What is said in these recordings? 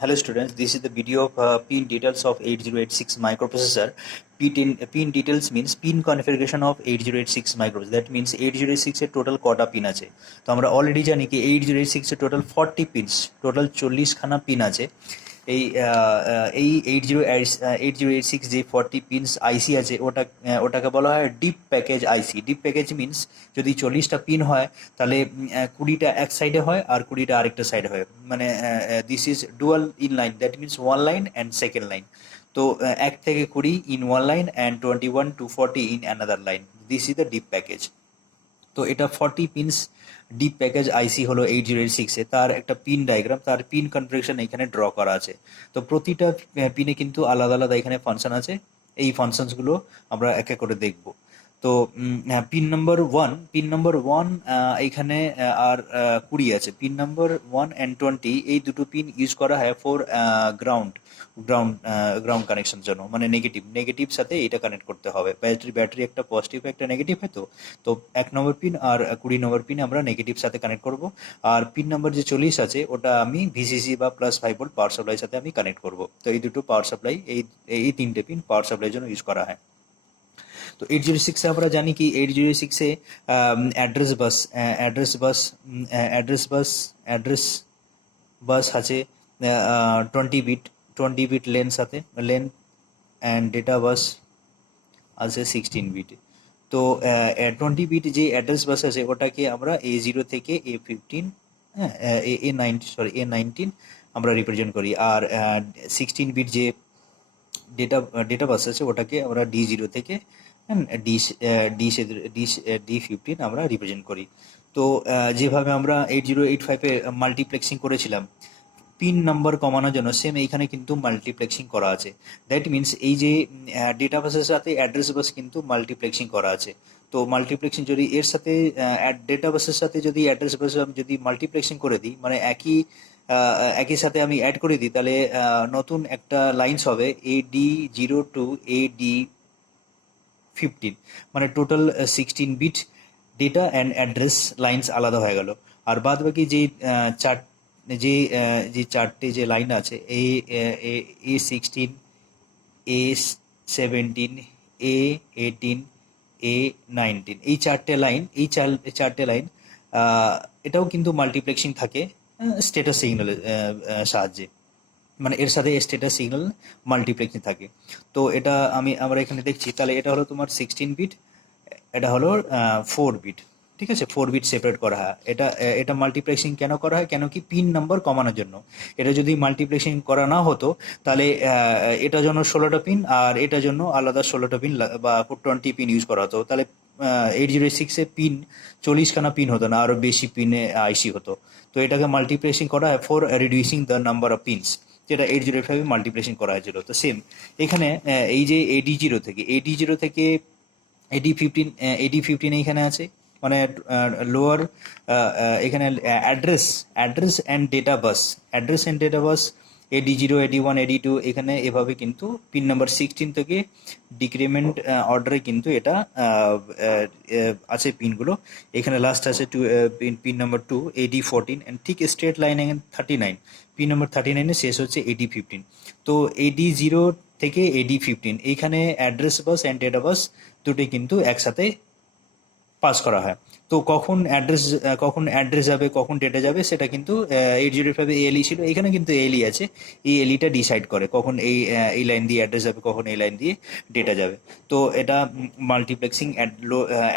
Hello students, this is the video of pin details of 8086 microprocessor. Pin details means pin configuration of 8086 microprocessor. That means 8086 এর total কটা pin আছে। তো আমরা already জানি কি 8086 এর টোটাল 40 পিনস, টোটাল 40 খানা পিন আছে। এই 8086 যে 40 পিনস আইসি আছে ওটাকে বলা হয় ডিপ প্যাকেজ আইসি। ডিপ প্যাকেজ মিনস যদি 40টা পিন হয় তাহলে 20টা এক সাইডে হয় আর 20টা আরেকটা সাইডে হয়, মানে this is dual in line, that means one line and second line. তো 1 থেকে 20 in one line and 21 to 40 in another line, this is the deep package. তো এটা 40 পিনস ডিপ প্যাকেজ আইসি হলো 8086 এ। তার একটা পিন ডায়াগ্রাম, তার পিন কনফিগারেশন এখানে draw করা আছে। তো প্রতিটা পিনে কিন্তু আলাদা আলাদা এখানে ফাংশন আছে। এই ফাংশনসগুলো আমরা এক এক করে দেখব। তো পিন নাম্বার ওয়ান এইখানে আর 20 আছে। পিন নাম্বার 1 and 20 এই দুটো পিন ইউজ করা হয় ফর গ্রাউন্ড গ্রাউন্ড কানেকশন জন্য, মানে নেগেটিভ সাথে এটা কানেক্ট করতে হবে। ব্যাটারি একটা পজিটিভ একটা নেগেটিভ হয়। তো 1 নম্বর পিন আর 20 নম্বর পিন আমরা নেগেটিভ সাথে কানেক্ট করব। আর পিন নাম্বার যে 40 আছে ওটা আমি ভিসিসি বা +5 ভোল্ট পাওয়ার সাপ্লাই সাথে আমি কানেক্ট করব। তো এই দুটো পাওয়ার সাপ্লাই, এই তিনটে পিন পাওয়ার সাপ্লাইয়ের জন্য ইউজ করা হয়। তো 806 আমরা জানি কি 806 এ অ্যাড্রেস বাস আছে 20 বিট লেন অ্যান্ড ডেটা বাস আছে 16 বিট। তো 20 বিট যে অ্যাড্রেস বাস আছে ওটাকে আমরা A0 থেকে A15, হ্যাঁ, A19 আমরা রিপ্রেজেন্ট করি। আর 16 বিট যে ডেটা বাস আছে ওটাকে আমরা D0 থেকে D15 আমরা রিপ্রেজেন্ট করি। তো যেভাবে আমরা 8085-এ মাল্টিপ্লেক্সিং করেছিলাম পিন নাম্বার কমানোর জন্য, সেম এইখানে কিন্তু মাল্টিপ্লেক্সিং করা আছে। দ্যাট মিনস এই যে ডেটা বাসের সাথে অ্যাড্রেস বাস কিন্তু মাল্টিপ্লেক্সিং করা আছে। তো মাল্টিপ্লেক্সিং যদি এর সাথে ডেটা বাসের সাথে যদি অ্যাড্রেস বাস যদি মাল্টিপ্লেক্সিং করে দিই, মানে একই সাথে আমি অ্যাড করে দিই, তাহলে নতুন একটা লাইনস হবে AD0 to AD15, মানে total 16 bit data and address lines আলাদা হয়ে গেল। আর বাদ বাকি যে চারটে যে লাইন আছে A16, A17, A18, A19, এই চারটে লাইন এটাও কিন্তু মাল্টিপ্লেক্সিং থাকে স্ট্যাটাস সিগন্যালের সাহায্যে, মানে এর সাথে স্ট্যাটাস সিগন্যাল মাল্টিপ্লেক্সিং থাকে। তো এটা আমরা এখানে দেখছি, তাহলে এটা হলো তোমার 16 বিট, এটা হলো 4 বিট, ঠিক আছে। 4 বিট সেপারেট করা হয়। এটা মাল্টিপ্লেক্সিং কেন করা হয়? কেন কি পিন নাম্বার কমানোর জন্য। এটা যদি মাল্টিপ্লেক্সিং করা না হতো তাহলে এটার জন্য 16টা পিন আর এটার জন্য আলাদা 16টা পিন বা 20 পিন ইউজ করা হতো। তাহলে 806-এ পিন 40খানা পিন হতো না, আরও বেশি পিনে আইসি হতো। তো এটাকে মাল্টিপ্লেক্সিং করা হয় for reducing the number of pins, যেটা 805-এ মাল্টিপ্লেক্সিং করা হয়েছিল। তো সেম এখানে এই যে AD0 থেকে AD15 এইখানে আছে, মানে লোয়ার এখানে address and data bus AD0, AD1, AD2 এখানে এভাবে কিন্তু পিন নাম্বার 16 থেকে ডিক্রিমেন্ট অর্ডারে কিন্তু এটা আছে পিনগুলো। এখানে লাস্ট আছে পিন নাম্বার 2 AD14 অ্যান্ড ঠিক স্ট্রেট লাইন 39, পিন নাম্বার 39-এ শেষ হচ্ছে AD15। তো AD0 থেকে AD15 এইখানে অ্যাড্রেস বাস অ্যান্ড ডেটা বাস দুটোই কিন্তু একসাথে পাস করা হয়। তো কখন অ্যাড্রেস যাবে কখন ডেটা যাবে সেটা কিন্তু 805-এ ALE ছিল, এখানে কিন্তু ALE আছে। এই এলিটা ডিসাইড করে কখন এই লাইন দিয়ে অ্যাড্রেস যাবে, কখন এই লাইন দিয়ে ডেটা যাবে। তো এটা multiplexing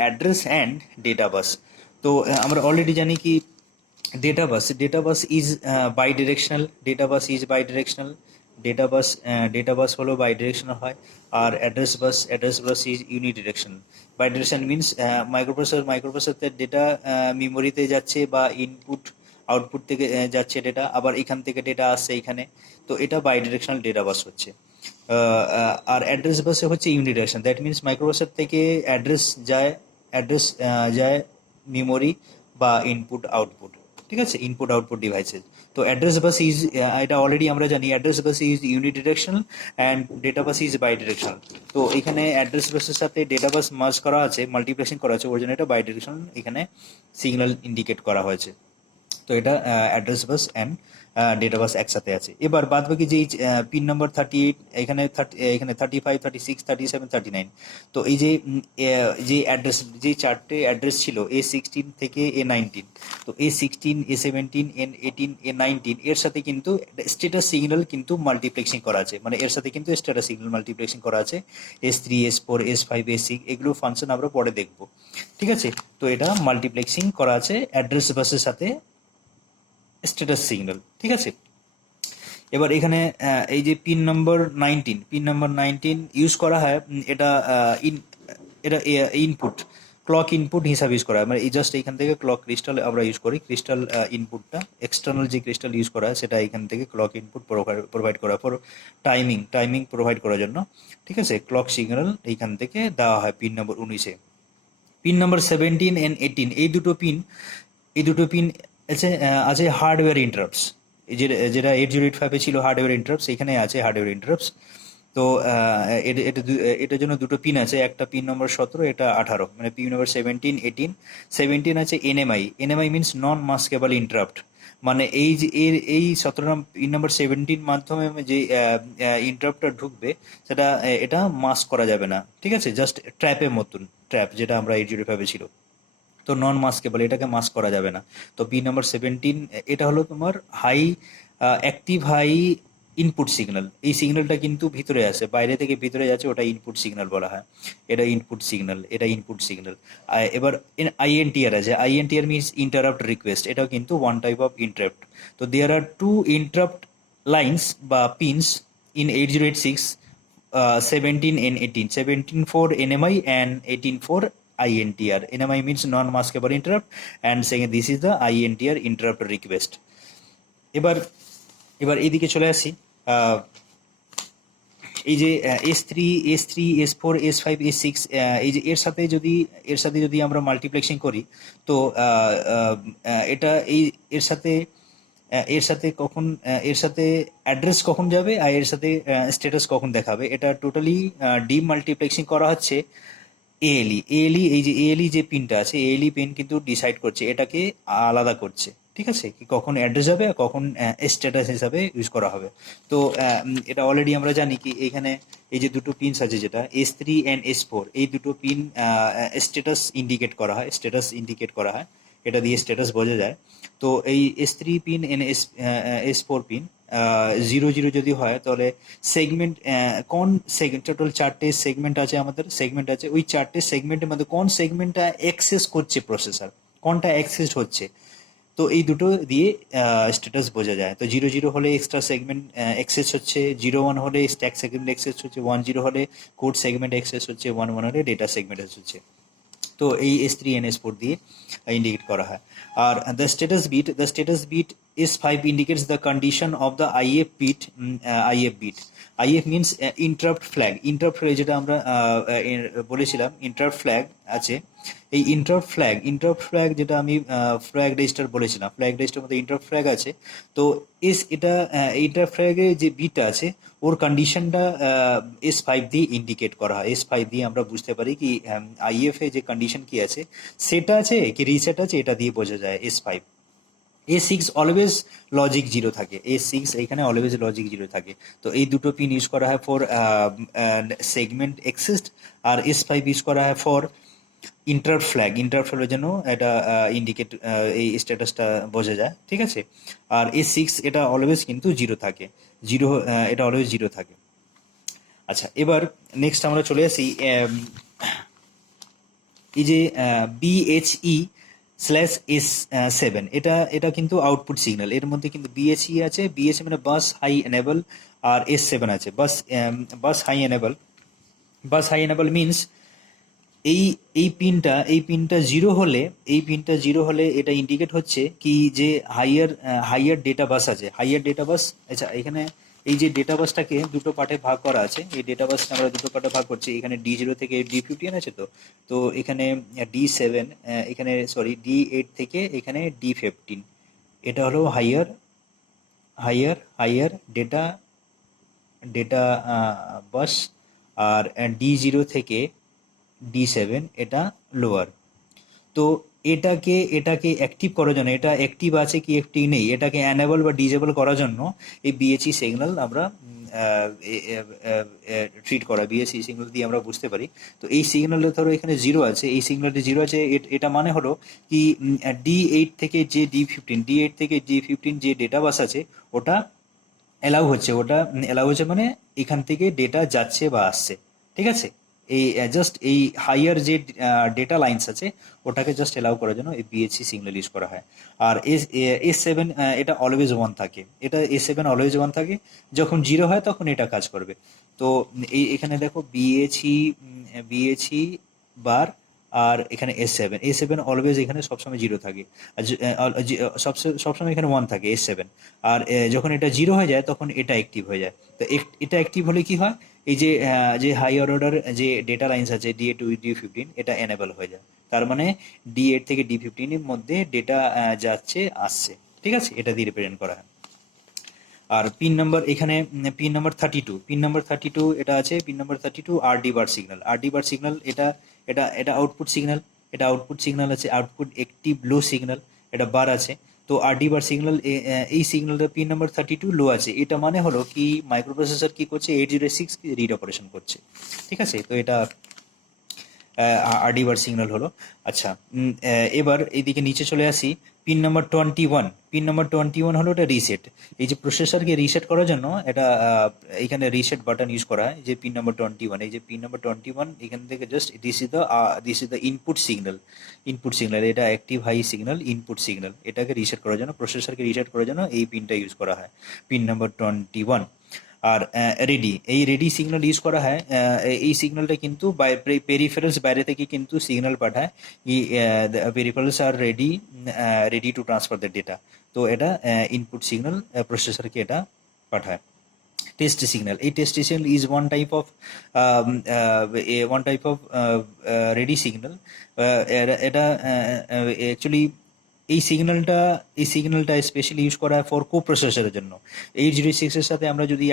address and data bus. তো আমরা অলরেডি জানি কি data bus is data bus হলো বাই ডিরেকশনাল হয়। আর address bus is unidirectional. Bi direction means microprocessor data মেমোরিতে যাচ্ছে বা আউটপুট থেকে যাচ্ছে ডেটা, আবার এখান থেকে ডেটা আসছে এখানে। তো এটা বাই ডিরেকশনাল ডেটা বাস হচ্ছে। আর অ্যাড্রেস বাসে হচ্ছে ইউনিডিরেকশন, দ্যাট মিনস মাইক্রোপ্রসেসর থেকে অ্যাড্রেস যায় মেমোরি বা আউটপুট, ঠিক আছে, আউটপুট ডিভাইসেস। তো অ্যাড্রেস বাস ইজ, এটা অলরেডি আমরা জানি, address bus is unidirectional and data bus is bidirectional. তো এখানে অ্যাড্রেস বাসের সাথে ডেটা বাস মার্জ করা আছে, মাল্টিপ্লেক্সিং করা আছে, ওর জন্য এটা বাই ডিরেকশনাল এখানে সিগন্যাল ইন্ডিকেট করা হয়েছে। তো এটা অ্যাড্রেস বাস অ্যান্ড ডেটা বাস একসাথে আছে। এবার বাদ বাকি যেই পিন নাম্বার 38, এখানে এখানে 35, 36, 37, 39, তো এই যে যে অ্যাড্রেস, যে চারটে অ্যাড্রেস ছিল A16 থেকে A19, তো A16, A17, N18, A19 এর সাথে কিন্তু স্ট্যাটাস সিগন্যাল কিন্তু মাল্টিপ্লেক্সিং করা আছে, মানে এর সাথে কিন্তু স্ট্যাটাস সিগন্যাল মাল্টিপ্লেক্সিং করা আছে। S3, S4, S5, S6 এগুলো ফাংশন আমরা পরে দেখব, ঠিক আছে। তো এটা মাল্টিপ্লেক্সিং করা আছে অ্যাড্রেস বাসের সাথে স্ট্যাটাস সিগন্যাল, ঠিক আছে। এবার এখানে এই যে পিন নাম্বার 19 ইউজ করা হয়, এটা এটা ইনপুট, ক্লক ইনপুট হিসাবে ইউজ করা হয়, মানে এই জাস্ট এইখান থেকে ক্লক ক্রিস্টাল আমরা ইউজ করি, ক্রিস্টাল ইনপুটটা এক্সটার্নাল যে ক্রিস্টাল ইউজ করা হয় সেটা এখান থেকে ক্লক ইনপুট প্রোভাইড করা ফর টাইমিং প্রোভাইড করার জন্য, ঠিক আছে। ক্লক সিগন্যাল এইখান থেকে দেওয়া হয় পিন নম্বর 19-এ। পিন নাম্বার 17 and 18 এই দুটো পিন আছে হার্ডওয়্যার ইন্টারাপ্টস, যেটা 8085-এ ছিল হার্ডওয়্যার ইন্টারাপ্টস, এখানে আছে হার্ডওয়্যার ইন্টারাপ্টস। তো এটার জন্য দুটো পিন আছে, একটা পিন নম্বর 17, এটা 18, মানে পিন নম্বর 17 আছে এনএমআই মিনস নন মাস্কেবল ইন্টারাপ্ট, মানে এই যে এই 17 পিন নাম্বার 17 মাধ্যমে যে ইন্টারাপ্টটা ঢুকবে সেটা এটা মাস্ক করা যাবে না, ঠিক আছে, জাস্ট ট্র্যাপের মতন, ট্র্যাপ যেটা আমরা 8085-এ ছিল, তো নন মাস্কেবল, এটাকে মাস্ক করা যাবে না। তো পিন নাম্বার 17 এটা হলো তোমার অ্যাক্টিভ হাই ইনপুট সিগন্যাল, এই সিগন্যালটা কিন্তু ভিতরে আসে, বাইরে থেকে ভিতরে যাচ্ছে, ওটা ইনপুট সিগন্যাল বলা হয়, এটা ইনপুট সিগন্যাল। এবার আইএনটিআর আছে, আইএনটিআর মিনস ইন্টারাপ্ট রিকোয়েস্ট, এটাও কিন্তু ওয়ান টাইপ অফ ইন্টারাপ্ট। তো দেয়ার আর টু ইন্টারাপ্ট লাইন্স বা pins in 8086, 17 and 18, 17 for NMI and 18 for INTR. NMI means non-maskable interrupt, and saying this is the INTR interrupt request. এবার এবার এইদিকে চলে আসি, এই যে S3, S4, S5, S6, এই যে এর সাথে যদি আমরা মাল্টিপ্লেক্সিং করি, তো এটা এর সাথে কখন এর সাথে অ্যাড্রেস কখন যাবে আর এর সাথে স্ট্যাটাস কখন দেখাবে, এটা টোটালি ডিমাল্টিপ্লেক্সিং করা হচ্ছে এএলই এই যে এএলই যে পিনটা আছে, এএলই পিন কিন্তু ডিসাইড করছে, এটাকে আলাদা করছে, ঠিক আছে, কি কখন অ্যাড্রেস যাবে আর কখন স্ট্যাটাস হিসাবে ইউজ করা হবে। তো এটা অলরেডি আমরা জানি কি এখানে এই যে দুটো পিনস আছে, যেটা S3 and S4, এই দুটো পিন স্ট্যাটাস ইন্ডিকেট করা হয়, এটা দিয়ে স্ট্যাটাস বোঝা যায়। তো এই S3 pin and S4 pin 0 0 যদি হয়, তাহলে সেগমেন্ট কোন সেগমেন্ট, টোটাল 4টে সেগমেন্ট আছে, ওই 4টে সেগমেন্টের মধ্যে কোন সেগমেন্টটা অ্যাক্সেস করছে প্রসেসর, কোনটা অ্যাক্সেস হচ্ছে, তো এই দুটো দিয়ে স্ট্যাটাস বোঝা যায়। তো 0 0 হলে এক্সট্রা সেগমেন্ট অ্যাক্সেস হচ্ছে, 0 1 হলে স্ট্যাক সেগমেন্ট অ্যাক্সেস হচ্ছে, 1 0 হলে কোড সেগমেন্ট অ্যাক্সেস হচ্ছে, 1 1 হলে ডেটা সেগমেন্ট হচ্ছে। তো এই S3 and S4 দিয়ে ইন্ডিকেট করা হয়। আর the status bit S5 indicates the condition of the IF bit. IF means interrupt flag, যেটা আমরা বলেছিলাম ইন্টারাপ্ট ফ্ল্যাগ আছে, এই ইন্টারাপ্ট ফ্ল্যাগ যেটা আমি ফ্ল্যাগ রেজিস্টার বলেছিলাম, ফ্ল্যাগ রেজিস্টার মধ্যে ইন্টারাপ্ট ফ্ল্যাগ আছে। তো এটা ইন্টারাপ্ট ফ্ল্যাগের যে বিটটা আছে ওর কন্ডিশনটা S5 দিয়ে ইন্ডিকেট করা হয়, S5 দিয়ে আমরা বুঝতে পারি কি আইএফ এ যে কন্ডিশন কি আছে, সেটা আছে কি রিসেট আছে, এটা দিয়ে বোঝা যায় S5। A6 অলওয়েজ লজিক 0 থাকে, A6 এখানে অলওয়েজ লজিক 0 থাকে। তো এই দুটো পিন ইউজ করা হয় ফর সেগমেন্ট এক্সিস্ট, আর S5 ইউজ করা হয় ফর ইন্টারাপ্ট ফ্ল্যাগের জন্য, এটা ইন্ডিকেট এই স্ট্যাটাসটা বোঝা যায়, ঠিক আছে। আর A6 এটা অলওয়েজ কিন্তু 0 থাকে, এটা অলওয়েজ 0 থাকে। আচ্ছা, এবার নেক্সট আমরা চলে আসি এই যে BHE/S7, এটা কিন্তু আউটপুট সিগন্যাল, এর মধ্যে কিন্তু BHE আছে, BHE মানে বাস হাই এনেবল, আর S7 আছে বাস হাই এনেবল মিনস এই পিনটা 0 হলে, এটা ইন্ডিকেট হচ্ছে কি যে হাইয়ার ডেটা বাস আছে, আচ্ছা, এখানে এই যে ডেটা বাসটাকে দুটো পার্টে ভাগ করা আছে, এই ডেটা বাসটা আমরা দুটো পার্টে ভাগ করছি, এখানে D0 থেকে D15 আছে, তো এখানে D7, এখানে সরি D8 থেকে এখানে D15, এটা হলো হাইয়ার ডেটা বাস, আর D0 থেকে D7 এটা লোয়ার। তো এটাকে এটাকে অ্যাক্টিভ করার জন্য, এটা অ্যাক্টিভ আছে কি অ্যাক্টিভ নেই, এটাকে অ্যানেবল বা ডিজেবল করার জন্য এই বিএচই সিগন্যাল আমরা ট্রিট করা, বিএসসি সিগন্যাল দিয়ে আমরা বুঝতে পারি। তো এই সিগন্যালটা ধরো এখানে জিরো আছে, এই সিগন্যালটি জিরো আছে, এটা মানে হলো কি D8 থেকে যে D15 থেকে D15 যে ডেটা বাস আছে ওটা অ্যালাউ হচ্ছে, ওটা অ্যালাউ হচ্ছে মানে এখান থেকে ডেটা যাচ্ছে বা আসছে, ঠিক আছে। এই জাস্ট এই হাইয়ার যে ডেটা লাইন্স আছে ওটাকে জাস্ট অ্যালাউ করার জন্য এই বিএসসি সিগন্যাল ইউজ করা হয়। আর S7 এটা অলওয়েজ ওয়ান থাকে, এটা S7 অলওয়েজ ওয়ান থাকে, যখন জিরো হয় তখন এটা কাজ করবে। তো এখানে দেখো বিএসসি বার, আর এখানে S7 অলওয়েজ এখানে সবসময় জিরো থাকে, আর সবসময় এখানে ওয়ান থাকে S7। আর যখন এটা জিরো হয়ে যায় তখন এটা অ্যাক্টিভ হয়ে যায়। তো এটা অ্যাক্টিভ হলে কি হয়, এই যে যে হাইয়ার অর্ডার যে ডেটা লাইন্স আছে D8 টু D15 এটা এনেবল হয়ে যায়, তার মানে D8 থেকে D15 এর মধ্যে ডেটা যাচ্ছে আসছে, ঠিক আছে, এটা দিয়ে রিপ্রেজেন্ট করা হয়। আর পিন নাম্বার এখানে পিন নাম্বার 32 এটা আছে, পিন নাম্বার 32 আরডি বার সিগন্যাল, আরডি বার সিগন্যাল এটা এটা এটা আউটপুট সিগন্যাল, এটা আউটপুট সিগন্যাল আছে, আউটপুট অ্যাক্টিভ লো সিগন্যাল, এটা বার আছে। তো আরডি বার সিগন্যাল, এই সিগন্যালটা পিন নাম্বার 32 লো আছে, এটা মানে হলো কি মাইক্রোপ্রসেসর কি করছে, 806 রিড অপারেশন করছে, ঠিক আছে। তো এটা আরডি বার সিগন্যাল হলো। আচ্ছা, এবার এইদিকে নিচে চলে আসি, পিন নাম্বার 21, পিন নাম্বার 21 হলো এটা রিসেট। এই যে প্রসেসরকে রিসেট করার জন্য এটা এখানে রিসেট বাটন ইউজ করা হয়, যে পিন নাম্বার 21, এই যে পিন নাম্বার 21 এখান থেকে just this is the input signal, input signal, এটা active high signal, input signal, এটাকে রিসেট করার জন্য, প্রসেসরকে রিসেট করার জন্য এই পিনটা ইউজ করা হয়, পিন নাম্বার 21। আর রেডি, এই রেডি সিগন্যাল ইউজ করা হয়, এই সিগন্যালটা কিন্তু পেরিফেরালস বাইরে থেকে কিন্তু সিগন্যাল পাঠায়, peripherals are ready to transfer the data. তো এটা ইনপুট সিগন্যাল প্রসেসরকে এটা পাঠায়। টেস্ট সিগন্যাল, এই test signal is one type of ready signal. এটা অ্যাকচুয়ালি এই সিগন্যালটা স্পেশালি ইউজ করা হয় ফর কো প্রসেসরের জন্য। 806 এর সাথে আমরা যদি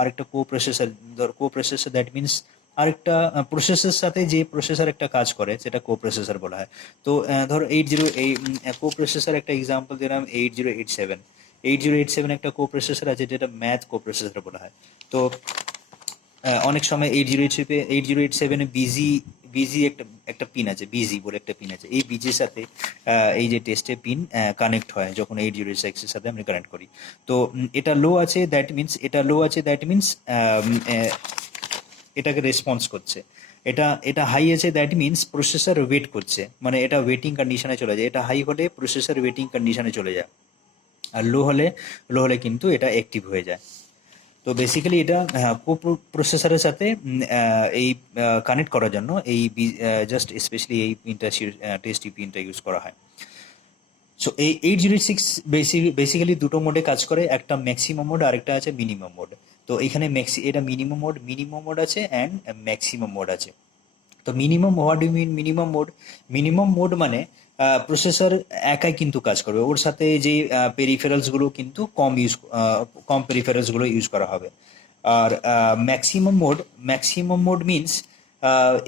আরেকটা কো প্রসেসর দ্যাট মিনস আরেকটা প্রসেসের সাথে যে প্রসেসর একটা কাজ করে সেটা কো প্রসেসর বলা হয়। তো ধরো এই কো প্রসেসর একটা এক্সাম্পল দিলাম 8087 একটা কো প্রসেসর আছে যেটা ম্যাথ কো প্রসেসর বলা হয়। তো অনেক সময় 8087 বিজি একটা পিন আছে, বিজি বলে একটা পিন আছে, এই বিজির সাথে এই যে টেস্টে পিন কানেক্ট হয় যখন 806 এর সাথে আমরা কানেক্ট করি। তো এটা লো আছে দ্যাট মিনস এটাকে রেসপন্স করছে। এটা হাই আছে দ্যাট মিনস প্রসেসর ওয়েট করছে, মানে এটা ওয়েটিং কন্ডিশনে চলে যায়, এটা হাই হলে প্রসেসর ওয়েটিং কন্ডিশনে চলে যায়, আর লো হলে কিন্তু এটা অ্যাক্টিভ হয়ে যায়। তো বেসিক্যালি এটা কো প্রসেসরের সাথে এই কানেক্ট করার জন্য এই জাস্ট স্পেশালি এই পিনটা টেস্টি পিনটা ইউজ করা হয়। সো এই 806 বেসিক্যালি দুটো মোডে কাজ করে, একটা ম্যাক্সিমাম মোড আর একটা আছে মিনিমাম মোড। তো এখানে এটা মিনিমাম মোড আছে অ্যান্ড ম্যাক্সিমাম মোড আছে। তো minimum, what do mean minimum mode মানে প্রসেসর একাই কিন্তু কাজ করবে, ওর সাথে যে পেরিফেরালসগুলো কিন্তু কম পেরিফেরালসগুলো ইউজ করা হবে। আর ম্যাক্সিমাম মোড মিনস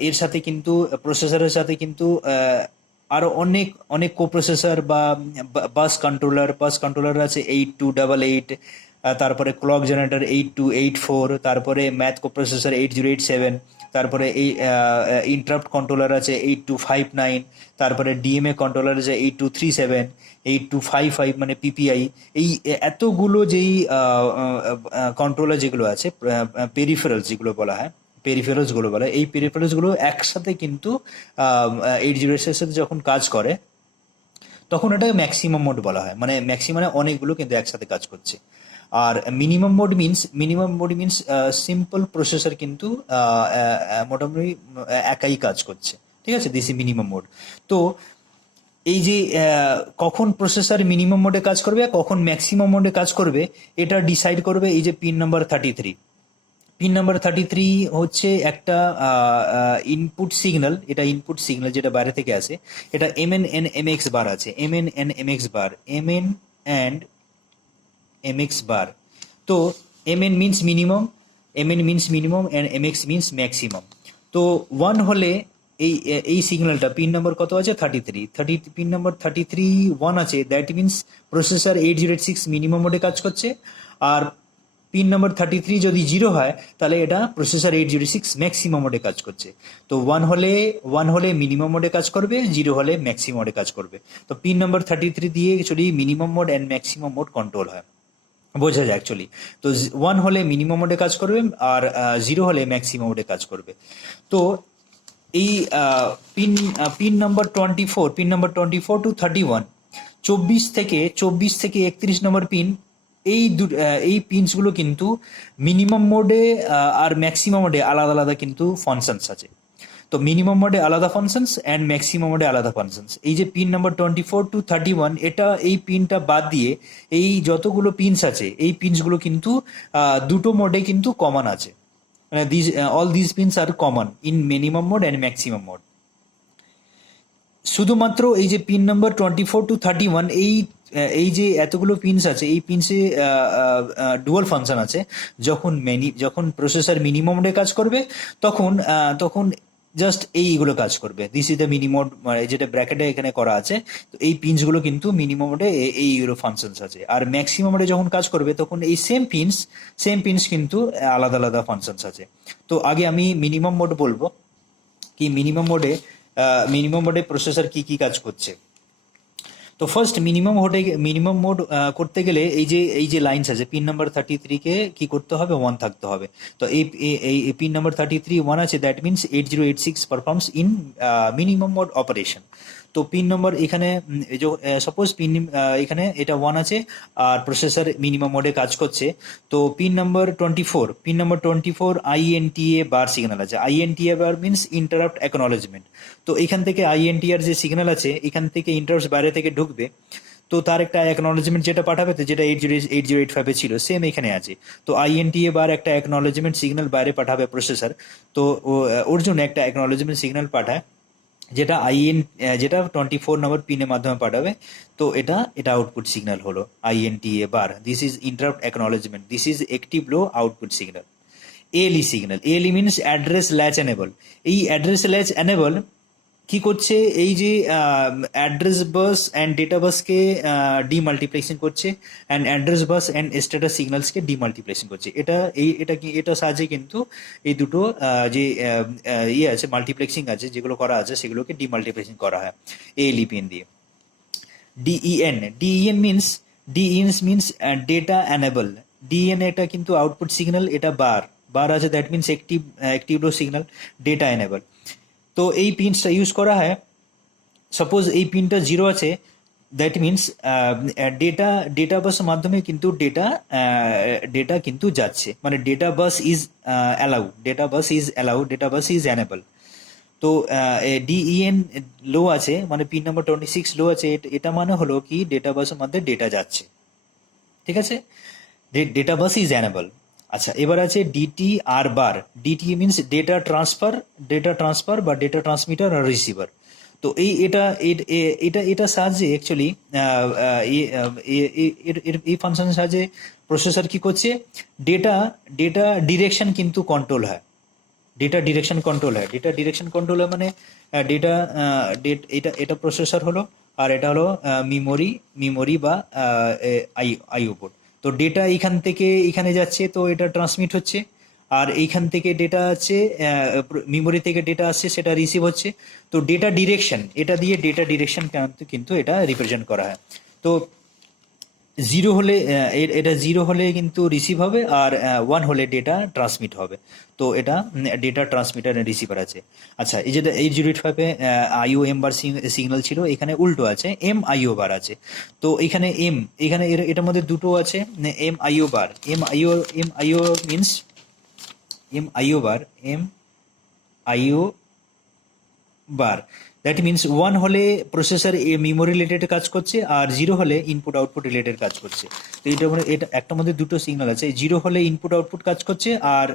এর সাথে কিন্তু প্রসেসরের সাথে কিন্তু আরো অনেক অনেক কোপ্রসেসর বা বাস কন্ট্রোলার আছে 8288, তারপরে ক্লক জেনারেটর 8284, তারপরে ম্যাথ কোপ্রসেসর 8087, তারপরে এই ইন্টারাপ্ট কন্ট্রোলার আছে 8259, তারপরে ডিএমএ কন্ট্রোলার আছে 8237, 8255 মানে পিপিআই। এই এতগুলো যেই কন্ট্রোলার যেগুলো আছে, পেরিফেরালস যেগুলো বলা হয়, এই পেরিফেরালসগুলো একসাথে কিন্তু 806 এর সাথে যখন কাজ করে তখন এটাকে ম্যাক্সিমাম মোড বলা হয়, মানে ম্যাক্সিমামে অনেকগুলো কিন্তু একসাথে কাজ করছে। আর minimum mode means simple processor কিন্তু মোটামুটি একাই কাজ করছে, ঠিক আছে, দিস মিনিমাম মোড। তো এই যে কখন প্রসেসর মিনিমাম মোডে কাজ করবে আর কখন ম্যাক্সিমাম মোডে কাজ করবে এটা ডিসাইড করবে এই যে পিন নাম্বার 33। পিন নাম্বার 33 হচ্ছে একটা ইনপুট সিগন্যাল, এটা ইনপুট সিগন্যাল যেটা বাইরে থেকে আসে, এটা MN&MX বার আছে, MN&MX বার। তো MN means minimum and MX means maximum. তো 1 হলে এই সিগন্যালটা পিন নাম্বার কত আছে 33 পিন নাম্বার 33 1 আছে, দ্যাট মিনস প্রসেসর 8086 মিনিমাম মোডে কাজ করছে। আর পিন নাম্বার 33 যদি 0 হয় তাহলে এটা প্রসেসর 806 ম্যাক্সিমাম মোডে কাজ করছে। তো 1 হলে মিনিমাম মোডে কাজ করবে, 0 হলে ম্যাক্সিমাম মোডে কাজ করবে। তো পিন নাম্বার 33 দিয়ে actually minimum mode and maximum mode control হয়, বোঝা যায় অ্যাকচুয়ালি। তো 1 হলে মিনিমাম মোডে কাজ করবে আর 0 হলে ম্যাক্সিমাম মোডে কাজ করবে। তো এই পিন নাম্বার 24 টু 31, 24 থেকে 31 নম্বর পিন, এই পিনসগুলো কিন্তু মিনিমাম মোডে আর ম্যাক্সিমাম মোডে আলাদা আলাদা কিন্তু ফাংশনস আছে। তো মিনিমাম মোডে আলাদা ফাংশনস অ্যান্ড ম্যাক্সিমাম মোডে আলাদা ফাংশনস। এই যে পিন নাম্বার 24 টু 31, এই পিনটা বাদ দিয়ে এই যতগুলো পিনস আছে এই পিনসগুলো কিন্তু দুটো মোডে কিন্তু কমন আছে, মানে all this pins are common in minimum mode and maximum mode. শুধুমাত্র এই যে পিন নাম্বার 24 টু 31, এই যে এতগুলো পিনস আছে, এই পিনসে ডুয়াল ফাংশন আছে। যখন প্রসেসর মিনিমাম মোডে কাজ করবে তখন জাস্ট এইগুলো কাজ করবে। দিস ইজ দ্য মিনিমোড, যেটা ব্র্যাকেটে এখানে করা আছে। তো এই পিনসগুলো কিন্তু মিনিমাম মোডে এইগুলো ফাংশনস আছে। আর ম্যাক্সিমাম মোডে যখন কাজ করবে তখন এই সেম পিনস কিন্তু আলাদা আলাদা ফাংশনস আছে। তো আগে আমি মিনিমাম মোড বলবো, কি মিনিমাম মোডে প্রসেসর কি কাজ করছে। তো ফার্স্ট মিনিমাম মোড করতে গেলে এই যে লাইনস আছে, পিন নাম্বার 33 কে কি করতে হবে, 1 থাকতে হবে। তো এই পিন নাম্বার 33 1 আছে, that means 8086 performs in minimum mode operation. তো পিন নাম্বার এখানে সাপোজ এখানে এটা 1 আছে আর প্রসেসর মিনিমাম মোডে কাজ করছে। তো পিন নাম্বার 24 INTA বার সিগন্যাল আছে। INTA বার মিনস ইন্টারাপ্ট অ্যাকনলেজমেন্ট। তো এখান থেকে INTR যে সিগন্যাল আছে, এখান থেকে ইন্টারাপ্ট বাইরে থেকে ঢুকবে। তো তার একটা অ্যাকনলেজমেন্ট যেটা পাঠাবে, তো যেটা 8085 ছিল সেম এখানে আছে। তো INTA বার একটা অ্যাকনলেজমেন্ট সিগন্যাল বাইরে পাঠাবে প্রসেসর। তো ওর জন্য একটা অ্যাকনলেজমেন্ট সিগন্যাল পাঠায়, যেটা 24 নম্বর পিনের মাধ্যমে পাঠাবে। তো এটা আউটপুট সিগন্যাল হলো INTA bar. This is interrupt acknowledgement, this is active low output signal. ALE signal, ALE means address latch enable. এই অ্যাড্রেস ল্যাচ এনেবল কি করছে, এই যে অ্যাড্রেস বাস অ্যান্ড ডেটা বাসকে ডিমাল্টিপ্লেক্সিং করছে, and address bus and status সিগন্যালসকে demultiplexing করছে। এটা সাহায্যে কিন্তু এই দুটো যে আছে মাল্টিপ্লেক্সিং আছে, যেগুলো করা আছে সেগুলোকে ডিমাল্টিপ্লেক্সিং করা হয় ALE পিন দিয়ে। DEN means data enable. DEN এটা কিন্তু আউটপুট সিগন্যাল, এটা বার আছে, that means active low signal, data enable. তো এই পিনসটা ইউজ করা হয়, সাপোজ এই পিনটা 0 আছে, দ্যাট মিনস ডেটা বাসের মাধ্যমে কিন্তু ডেটা কিন্তু যাচ্ছে, মানে ডেটা বাস ইজ এনেবল। তো DEN লো আছে, মানে পিন নাম্বার 26 লো আছে, এটা মানে হলো কি ডেটা বাসের মধ্যে ডেটা যাচ্ছে, ঠিক আছে, ডেটা বাস ইজ এনেবল। আচ্ছা, এবার আছে DTR বার। DT মিনস ডেটা ট্রান্সফার বা ডেটা ট্রান্সমিটার আর রিসিভার। তো এটা সাহায্যে অ্যাকচুয়ালি এই ফাংশনের সাহায্যে প্রসেসর কি করছে, ডেটা ডিরেকশন কিন্তু কন্ট্রোল হয়। ডেটা ডিরেকশন কন্ট্রোল হয় মানে এটা প্রসেসর হলো, আর এটা হলো মেমোরি বা আইও পোর্ট। তো ডেটা এইখান থেকে এখানে যাচ্ছে, তো এটা ট্রান্সমিট হচ্ছে, আর এইখান থেকে ডেটা আছে, মেমোরি থেকে ডেটা আসছে, সেটা রিসিভ হচ্ছে। তো ডেটা ডিরেকশন, এটা দিয়ে ডেটা ডিরেকশন কিন্তু এটা রিপ্রেজেন্ট করা হয়। তো 0 হলে এটা 0 হলে কিন্তু রিসিভ হবে, আর 1 হলে ডেটা ট্রান্সমিট হবে। তো এটা ডেটা ট্রান্সমিটার এন্ড রিসিভার আছে। আচ্ছা, এই যেটা 8085 IO এম বার সিগন্যাল ছিল, এখানে উল্টো আছে, MIO বার আছে। তো এখানে এটার মধ্যে দুটো আছে, MIO bar. MIO means MIO bar, that means 1 হলে প্রসেসর মেমোরি রিলেটেড কাজ করছে, আর 0 হলে ইনপুট আউটপুট রিলেটেড কাজ করছে। তো এটা একটার মধ্যে দুটো সিগন্যাল আছে, 0 হলে ইনপুট আউটপুট কাজ করছে, আর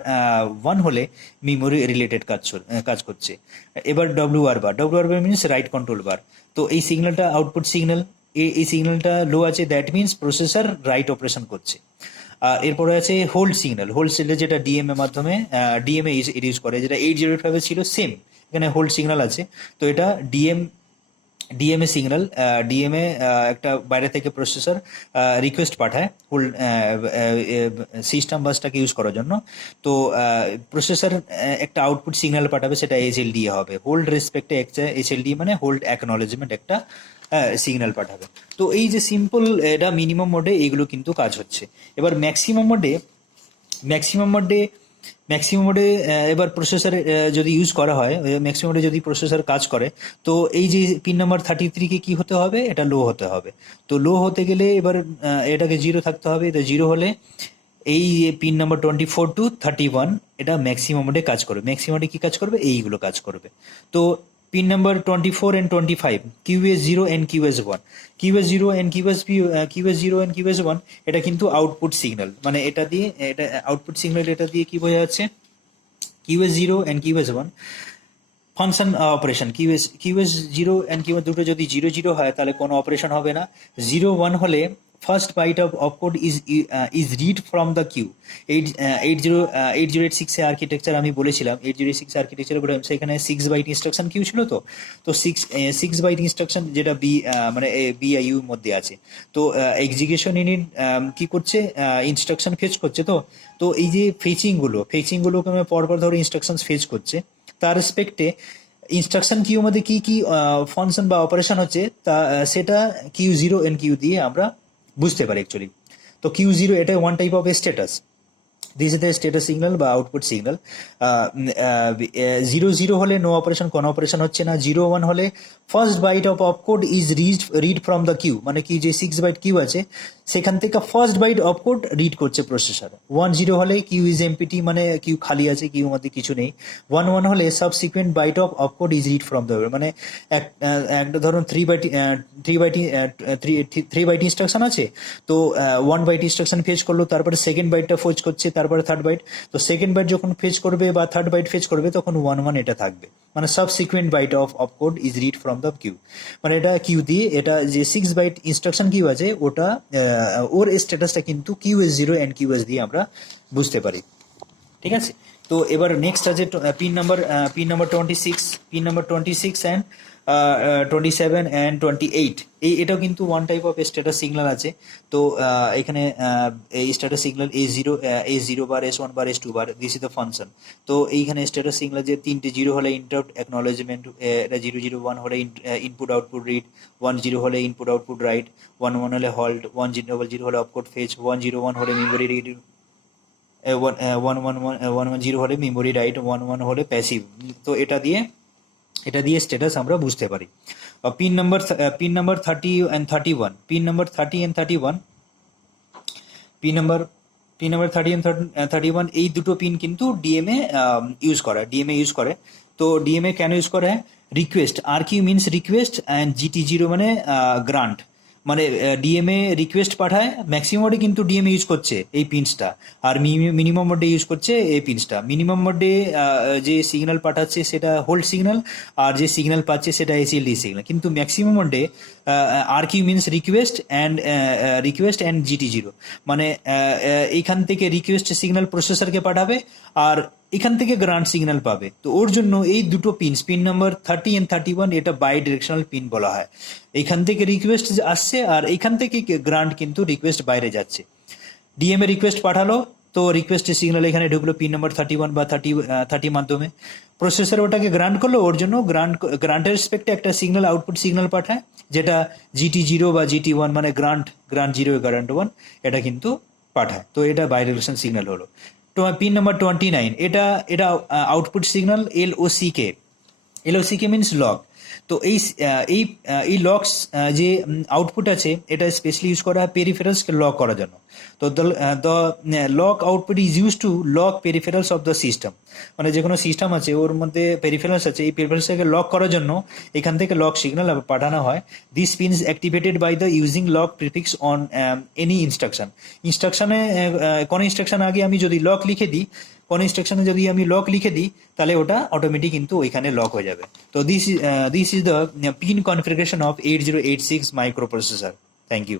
1 হলে মেমোরি রিলেটেড কাজ করছে। এবার WR বার মিনস রাইট কন্ট্রোল বার। তো এই সিগন্যালটা আউটপুট সিগন্যাল, এই সিগন্যালটা লো আছে, that means processor right operation করছে। আর এরপরে আছে হোল্ড সিগন্যাল, যেটা DMA মাধ্যমে ইউজ করে, যেটা 8085 ছিল সেম, এখানে হোল্ড সিগন্যাল আছে। তো এটা ডিএমএ সিগন্যাল, ডিএমএ একটা বাইরে থেকে প্রসেসর রিকোয়েস্ট পাঠায় হোল্ড সিস্টেম বাসটাকে ইউজ করার জন্য। তো প্রসেসর একটা আউটপুট সিগন্যাল পাঠাবে, সেটা এইচএলডি হবে। হোল্ড রেসপেক্টে একটা এইচএলডি মানে হোল্ড অ্যাকনলেজমেন্ট একটা সিগন্যাল পাঠাবে। তো এই যে সিম্পল এটা মিনিমাম মোডে এইগুলো কিন্তু কাজ হচ্ছে। এবার ম্যাক্সিমাম মোডে এবার প্রসেসর যদি ইউজ করা হয়, ম্যাক্সিমাম মোডে যদি প্রসেসর কাজ করে, তো এই যে পিন নাম্বার 33 কি হতে হবে, এটা লো হতে হবে। তো লো হতে গেলে এবার এটাকে 0 থাকতে হবে। এটা 0 হলে এই পিন নাম্বার 24 to 31 এটা ম্যাক্সিমাম মোডে কাজ করবে। ম্যাক্সিমাম মোডে কি কাজ করবে, এইগুলো কাজ করবে। তো pin number 24 and 25 QS0 and QS1, QS0 and QS1 এটা কিন্তু আউটপুট সিগন্যাল, মানে এটা দিয়ে এটা আউটপুট সিগন্যাল, এটা দিয়ে কি বোঝা যাচ্ছে, QS0 and QS1 function operation. QS0 and QS দুটো যদি 0 হয় তাহলে কোনো অপারেশন হবে না। 0 1 হলে first byte of opcode is read from the queue. 8086 এ আর্কিটেকচার আমি বলেছিলাম, 8086 আর্কিটেকচার বলে সেখানে 6 বাইট ইনস্ট্রাকশন কিউ ছিল। তো 6 বাইট ইনস্ট্রাকশন যেটা মানে BIU মধ্যে আছে। তো এক্সিকিউশন ইউনিট কি করছে, ইনস্ট্রাকশন ফেচ করছে। তো এই যে ফেচিংগুলোকে পরপর ধরে ইনস্ট্রাকশন ফেচ করছে, তার রেসপেক্টে ইনস্ট্রাকশন কিউ মধ্যে কি কি ফাংশন বা অপারেশন হচ্ছে তা সেটা Q0 and Q দিয়ে আমরা বুঝতে পারি অ্যাকচুয়ালি। তো Q0 এটা one type of status, this is the status signal বা আউটপুট সিগন্যাল। 0 হলে নো অপারেশন, কোনো অপারেশন হচ্ছে না। 0 1 হলে first byte of opcode is read from the queue, মানে কি যে 6 বাইট কিউ আছে সেখান থেকে ফার্স্ট বাইট অপকোড রিড করছে প্রসেসর। 1 0 হলে কিউ ইজ এমপিটি, মানে কিউ খালি আছে, কিউ মধ্যে কিছু নেই। 1 1 হলে subsequent byte of opcode is read from the, মানে একটা ধরুন 3 বাইট ইনস্ট্রাকশন আছে। তো 1 বাইট ইনস্ট্রাকশন ফেচ করলো, তারপরে সেকেন্ড বাইটটা ফেচ করছে, তারপরে থার্ড বাইট। তো সেকেন্ড বাইট যখন ফেচ করবে বা থার্ড বাইট ফেচ করবে তখন 1 1 এটা থাকবে, মানে subsequent byte of opcode is read from the queue. মানে এটা কিউ দিয়ে, এটা যে 6 বাইট ইনস্ট্রাকশন কিউ আছে ওটা ওর স্ট্যাটাসটা কিন্তু QS0 and QS দিয়ে আমরা বুঝতে পারি। ঠিক আছে। তো এবার নেক্সট আছে পিন নাম্বার 26 and 27 and 28। এটাও কিন্তু one type of status signal আছে। তো এখানে এই status signal A0 bar, S1 bar, S2 bar, this is the function. তো এইখানে স্ট্যাটাস সিগন্যাল যে 3টে 0 হলে ইন্টারাপ্ট অ্যাকনলেজমেন্ট, এটা 0 0 1 হলে ইনপুট আউটপুট রিড, 1 0 হলে ইনপুট আউটপুট রাইট, 1 1 হলে হল্ট, 1 0 হলে অপকোড ফেচ, 1 0 1 হলে মেমোরি রিড, 1 1 0 হলে মেমোরি রাইট, 1 1 হলে প্যাসিভ। তো এটা দিয়ে স্ট্যাটাস আমরা বুঝতে পারি। Pin number 30 and 31, pin number 30 and 31 এই দুটো পিন কিন্তু ডিএমএ ইউজ করে। তো ডিএমএ কেন ইউজ করে, request, RQ means request and GT0 মানে গ্রান্ট, মানে ডিএমএ রিকোয়েস্ট পাঠায়। ম্যাক্সিমাম মোডে কিন্তু ডিএমএ ইউজ করছে এই পিনসটা, আর মিনিমাম মোডে ইউজ করছে এই পিনসটা। মিনিমাম মোডে যে সিগন্যাল পাঠাচ্ছে সেটা হোল্ড সিগন্যাল, আর যে সিগন্যাল পাচ্ছে সেটা HLD সিগন্যাল। কিন্তু ম্যাক্সিমাম মোডে RQ means request and GT0, মানে এইখান থেকে রিকোয়েস্ট সিগন্যাল প্রসেসরকে পাঠাবে আর এখান থেকে গ্রান্ট সিগন্যাল পাবে। তো ওর জন্য এই দুটো পিন নাম্বার 30 and 31 এটা বাই ডিরেকশনাল পিন বলা হয়। এইখান থেকে রিকোয়েস্ট আসছে আর এইখান থেকে গ্রান্ট কিন্তু রিকোয়েস্ট বাইরে যাচ্ছে। ডিএমএ রিকোয়েস্ট পাঠালো, তো রিকোয়েস্টের সিগন্যাল এখানে ঢুকলো পিন নাম্বার 31 বা 30 মাধ্যমে। প্রসেসর ওটাকে গ্রান্ট করলো, ওর জন্য গ্রান্টের রেসপেক্টে একটা সিগন্যাল আউটপুট সিগন্যাল পাঠায়, যেটা GT0 বা GT1 মানে গ্রান্ট 0 গ্রান্ট 1 এটা কিন্তু পাঠায়। তো এটা বাই ডিরেকশন সিগন্যাল হলো। পিন নাম্বার 29 এটা output signal LOCK means lock. তো এই লকস যে আউটপুট আছে এটা স্পেশালি ইউজ করা হয় পেরিফেরালসকে লক করার জন্য। তো the lock output is use to lock peripherals of the system, মানে যে কোনো সিস্টেম আছে ওর মধ্যে পেরিফেরালস আছে, এই পেরিফেরালসকে লক করার জন্য এখান থেকে লক সিগন্যাল পাঠানো হয়। This pin is activated by the using lock prefix on any ইনস্ট্রাকশনে কোনো ইনস্ট্রাকশন আগে আমি যদি লক লিখে দিই, কোনো ইনস্ট্রাকশনে যদি আমি লক লিখে দিই তাহলে ওটা অটোমেটিক কিন্তু ওইখানে লক হয়ে যাবে। তো this is the pin configuration of 8086 microprocessor. Thank you.